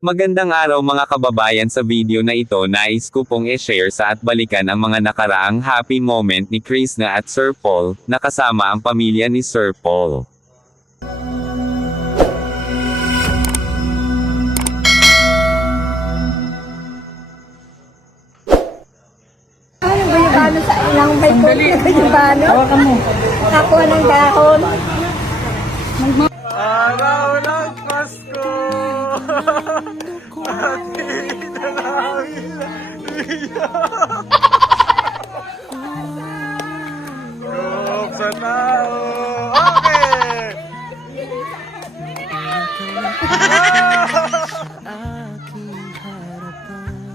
Magandang araw mga kababayan, sa video na ito nais ko pong i-share sa at balikan ang mga nakaraang happy moment ni Krishna at Sir Paul, na kasama ang pamilya ni Sir Paul. Ano ba yung bano sa ilang may po yung bano? Hawakan mo. Nakuha ng dahon. Araw ng Pasko! Nakita namin Yung sa tao! Okay!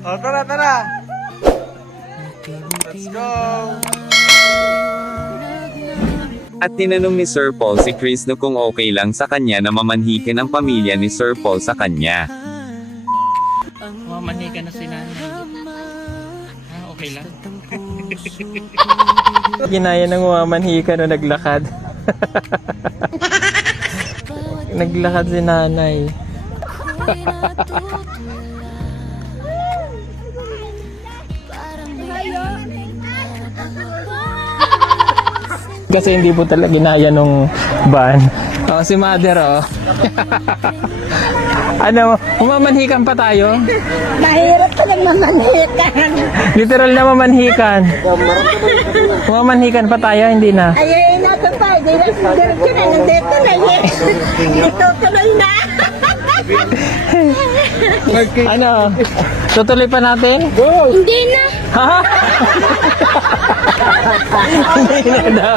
Oh, tara, tara! Let's go! At tinanong ni Sir Paul si Krishna kung okay lang sa kanya na mamanhikin ang pamilya ni Sir Paul sa kanya. Mamanhikan na si nanay. Okay lang. Ginaya ng mamanhikan na naglakad. Naglakad si nanay. Kasi hindi po talaga ginaya nung van. Oh, si mother, oh. Ano, mamanhikan pa tayo? Mahirap palang mamanhikan. Literal na mamanhikan. Mamanhikan pa tayo, hindi na. Ay, natin pa. Hindi na diretso na. Nandito na yun. Ito tuloy na. Ano, tutuloy pa natin? Hindi na. Ha? Hindi na daw.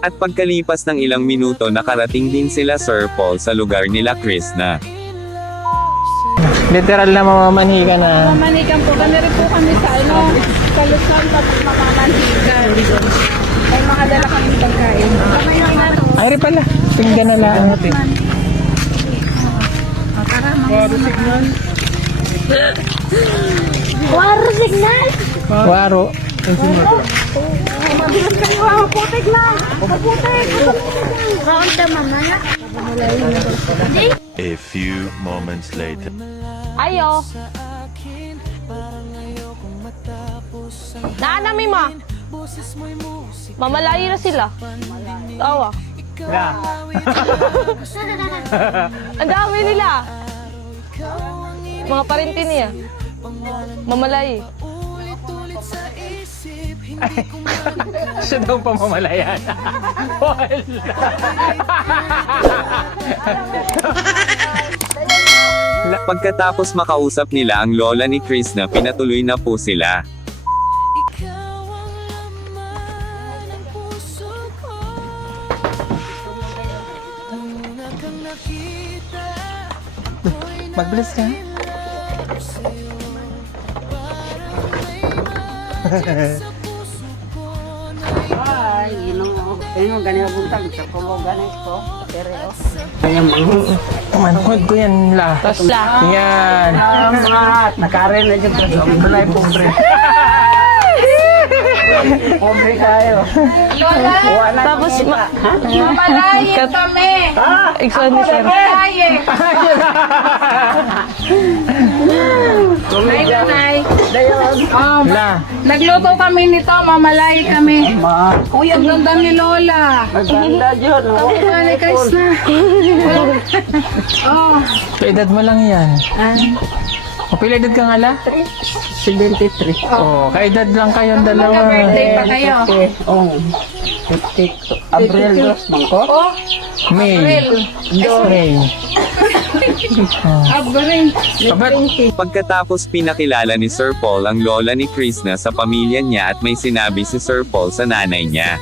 At pagkalipas ng ilang minuto nakarating din sila Sir Paul sa lugar nila Krishna. Literal na mamamanhikan na. Mamanikan po. Kami rin po kami sa sa Luzon. Tapos mamamanhikan. May mga dala kami pagkain. Ay, rin pala. Tingnan na lang natin. Waro signal. Waro. Mabilis kayo. Maputik lang. Maputik. Round the mamaya. A few moments later. Ayo. Naanami ma. Mamalayo na sila. Tawa. Ang dami nila. Mga parinti niya. Mamalayi. Siya daw pamamalayan. Pagkatapos makausap nila ang lola ni Krishna, pinatuloy na po sila. Magbilis ka. Ay, ino ganyan buntag sa pulo ganito. Pero Manhod ko yan la. Yan. salamat. Nakarin na dyan sa balay pobre. Pobre kayo. Tapos Mamalayin kami. Iksan ni sir. Mamalayin. Ay, nanay. La. Nagluto kami nito, mamalay kami. Uy, ang ganda ni Lola. Maganda dyan. Ang ganda ni Krishna. Oh, Kaedad mo lang yan. O, pila edad ka nga la? 73. Oh, kaedad lang kayong dalawa. birthday pa kayo. Oh. 52. Abril 2 man ko. Oh, May. May. Abril. Pagkatapos pinakilala ni Sir Paul ang lola ni Krishna sa pamilya niya at may sinabi si Sir Paul sa nanay niya.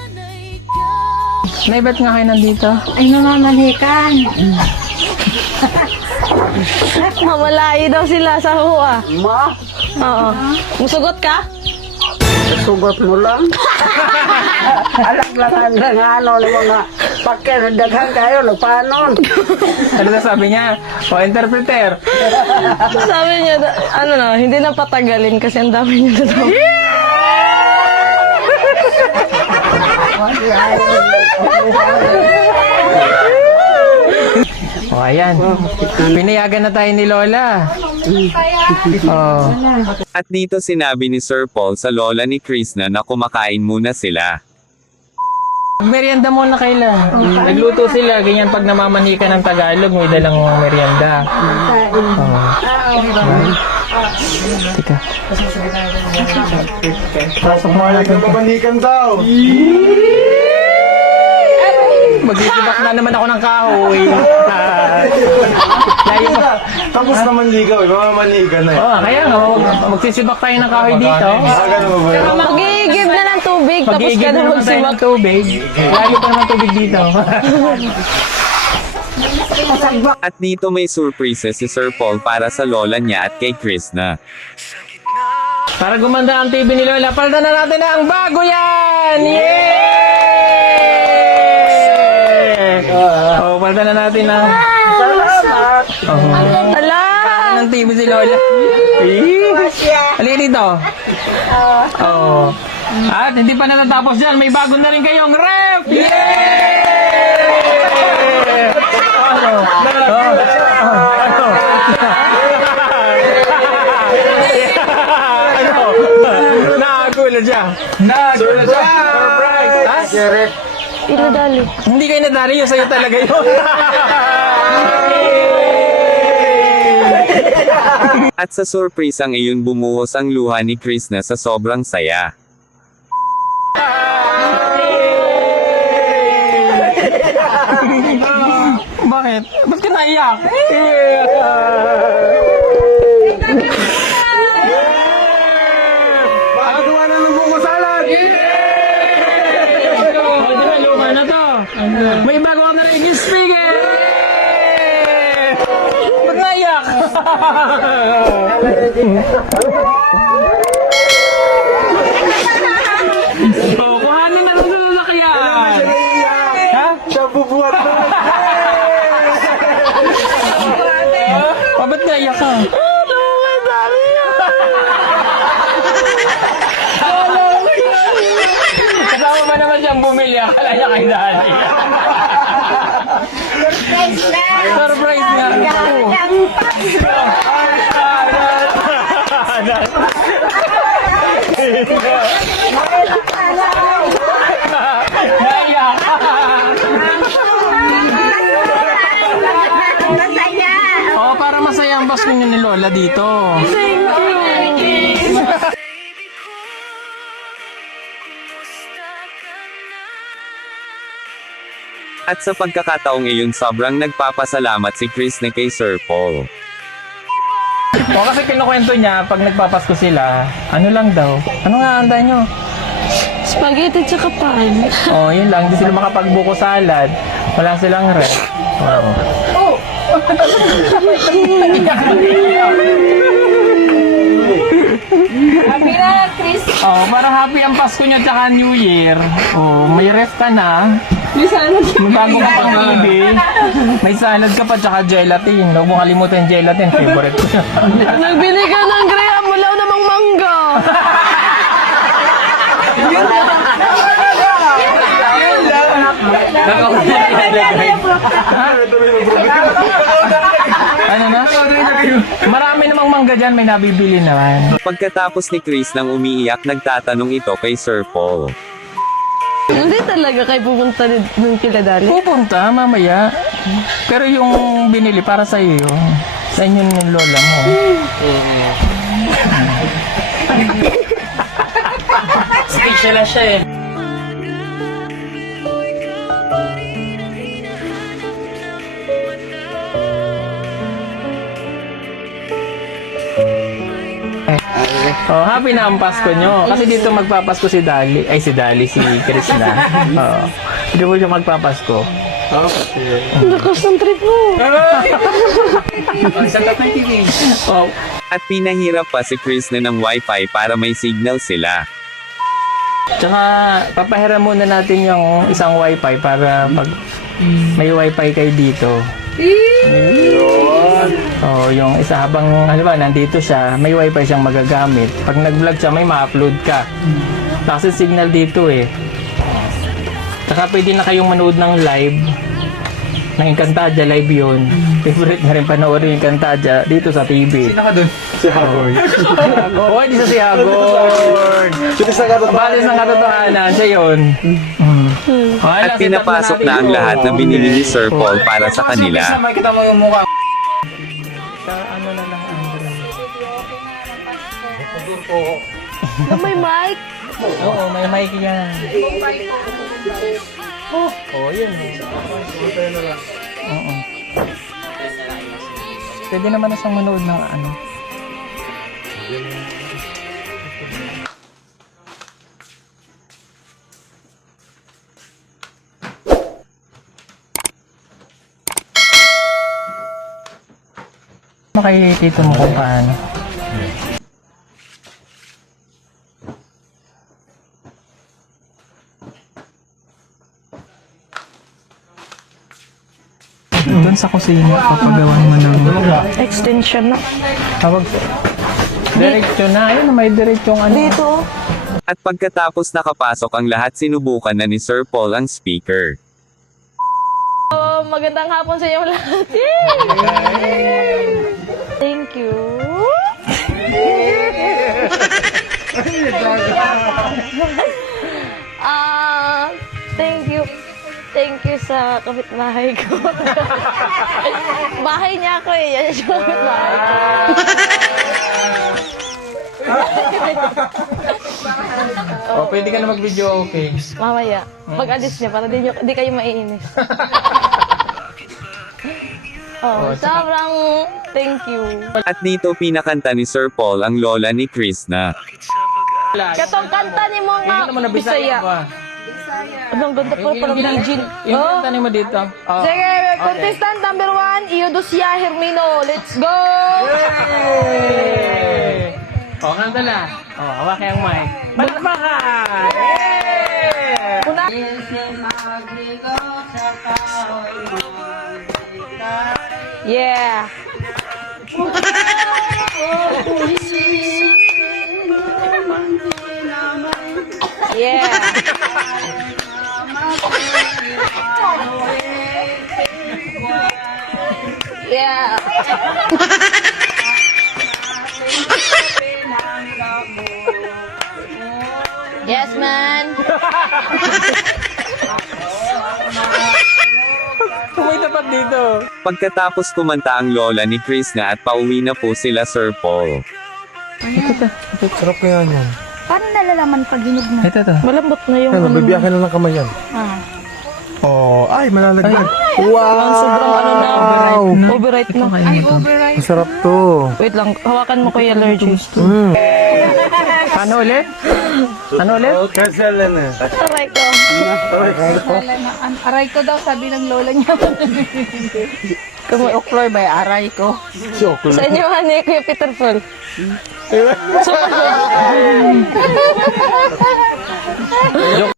Nay, ba't nga kayo nandito? Ay, namamanhikan. Mamalayo daw sila sa huwa. Ma, Oo. Musugot ka? sugot mo lang. Alag lang ang ano ng mga pakyan. Daghan kayo, panon. Ano na sabi niya? O, interpreter. Sabi niya, ano na, hindi na patagalin kasi ang dami niya na daw. O, ayan. Pinayagan na tayo ni Lola. Oh. At dito sinabi ni Sir Paul sa lola ni Krishna na kumakain muna sila. Merienda muna kaila. Nagluto sila, ganyan pag namamanika ng Tagalog, may dalang merienda. Teka. Pasok mo natin. Mamanikan daw. Magsisibak na naman ako ng kahoy. Layo pa. Tapos naman ligaw, mamanikan na eh. Oh, kaya nga, magsisibak tayo ng kahoy dito. Ganun ba ba yun? Mag-i-give na ng tubig, tapos ka Pag-iigib na na naman tayo magsimak. ng tubig. Layo pa naman tubig dito. At dito may surprises si Sir Paul para sa lola niya at kay Krishna. Para gumanda ang TV ni Lola, palitan na natin ang bago yan! Yay! Oh, palitan na natin ang... Ala! ng TV si Lola. Halika dito. Oh. At hindi pa natatapos dyan, may bago na rin kayong ref! Yay! Ano? Nagulat siya. Nagulat siya. Surprise. Ha? Inadali. Hindi kayo nadali yun. Sa'yo talaga yun. At sa surprise ang iyon bumuhos ang luha ni Krishna sa sobrang saya. Bakit? Ba't ka naiyak? Makagawa na ng bungo salad! Luma na to. May bago ka na rin yung speaker. Ba't naiyak? Oh, kuhanin na lang sa lalakyan. Ha? Siya bubuhat na! Oh, ba't naiyak ka? Kasama ba naman siyang bumili? Akala niya kay Daddy. Surprise nga. Naiyak. Oh, para masaya ang Pasko niyo ni Lola dito. At sa pagkakataong iyon sobrang nagpapasalamat si Krishna kay Sir Paul. O kasi kinukwento niya, pag nagpapasko sila, ano lang daw? Ano nga handa nyo? Spaghetti tsaka pan. Oh, yun lang. Hindi sila makapagbuko salad. Wala silang ref. Wow. Happy na, Chris. Oh, para happy ang Pasko niya tsaka New Year. Oh, may ref ka na. May salad ka. May bago ka pang TV. May salad ka pa tsaka gelatin. Huwag mo kalimutan yung gelatin. Favorite ko siya. Nagbili ka ng graham, wala namang mangga. Ano na? Marami namang mangga dyan. May nabibili naman. Pagkatapos ni Chris nang umiiyak nagtatanong ito kay Sir Paul. Hindi talaga kayo pupunta ng kila Dali. Pupunta mamaya. Pero yung binili para sa iyo yun. Sa inyo ng lola mo. Special na siya eh. Oh, happy na ang Pasko nyo. Kasi dito magpapasko si Dali. Ay, si Dali, si Krishna. Oo. Dito po siya magpapasko. Lakas ng trip mo. Oh, At pinahirap pa si Krishna ng wifi para may signal sila. tsaka papahiram muna natin yung isang wifi para pag may wifi kayo dito. Oh, yung isa habang halimbawa nandito siya, may wifi siyang magagamit. Pag nag-vlog siya, may ma-upload ka. Kasi signal dito eh. Tsaka pwede na kayong manood ng live ng Encantadia, live yun. Favorite na rin panoorin yung Encantadia dito sa TV. Sino ka dun? Si Hagoy. Oo, hindi sa si Hagor. Balis ng katotohanan, siya yun. At pinapasok na ang lahat na binili ni Sir Paul para sa kanila. Makikita mo yung mukha. Sa ano na lang, Andre. Na may mic. Oo, may mic yan. Oo, yun. Oo. Pwede naman na siyang manood ng ano. Makikita mo kung paano. Doon sa kusina, papagawan mo ng Extension na. tawag. Diretso na. Ayun, may diretsong ano. Dito. At pagkatapos nakapasok ang lahat, sinubukan na ni Sir Paul ang speaker. Magandang hapon sa inyo lahat. Yay! Thank you. Thank you. Thank you sa kapitbahay ko. Bahay niya ako eh. Yan yung kapitbahay ko. Oh, pwede ka na mag-video, okay. Mamaya. Pag-alis niya para di kayo maiinis. Sobrang thank you. At dito pinakanta ni Sir Paul ang lola ni Krishna. Katong kanta ni mo nga Hindi naman na Bisaya ba? Anong ganda pa parang Virgin. Yung kanta mo dito. Oh. Sige, contestant number 1, Iodosia Hermino. Let's go! Yay! Oh, kanta na. Oh, hawak yung mic. Palakpakan! Yay! Una. Yeah. Yeah. Yeah. Yes, man. May tapat dito. Pagkatapos kumanta ang lola ni Krishna at pauwi na po sila Sir Paul. Sarap kaya yan. Paano nalalaman pag hinog na? Ito to. Malambot na yung Ano, bibiyakin na lang kamay yan. Oh, ay, malalaglag. sobrang ano na. Overripe na. Masarap to. Wait lang, hawakan mo kuya allergy. Ano ulit? Ano ulit? Cancel na. Aray ko. Aray ko daw, sabi ng lola niya. Kung may okloy ba, aray ko. Sa inyo, honey, kuya Peter Paul. Joke